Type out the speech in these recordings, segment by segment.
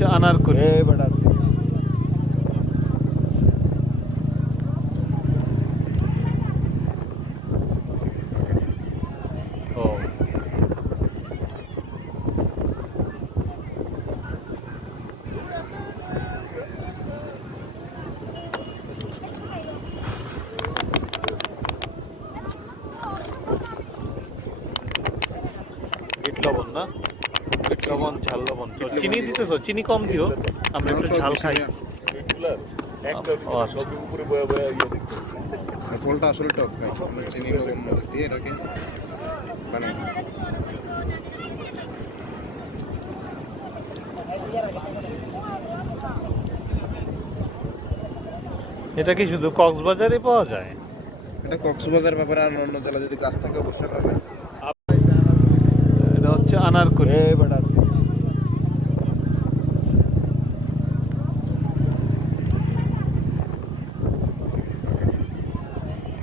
হচ্ছে আনারকলি লবণ না? লবণ ঝাল লবণ তো চিনি দিতেছো? চিনি কম দিও। আমরা একটু ঝাল খাই। আচ্ছা। উপরে বয়া বয়া ইয়ে ফলটা আসলে টক? আমরা চিনি লবণ দিয়ে এটাকে বানাই এটা কি শুধু কক্সবাজারে পাওয়া যায়? এটা কক্সবাজার ব্যাপারে আর অন্য জেলা যদি কাছ থাকে অবশ্যই পাবে এটা হচ্ছে আনারকলি এ বেটা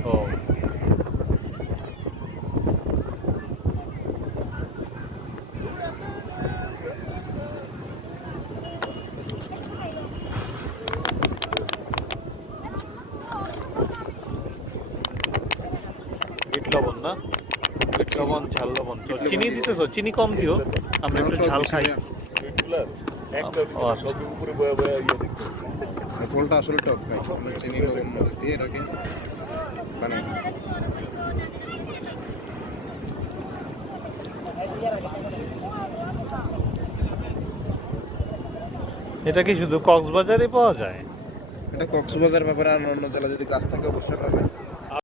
ও বিট লবণ ঝাল লবণ। তো চিনি দিতেছো? চিনি কম দিও। আমরা একটু ঝাল খাই। ও আচ্ছা। উপরে বয়া বয়া ইয়ে আসলে টক ভাই আমরা চিনি লবণ দিয়ে এটাকে বানাই এটা কি শুধু কক্সবাজারে পাওয়া যায়? এটা কক্সবাজার ব্যাপারে আর অন্য জেলা যদি কাছ থাকে অবশ্যই পাবে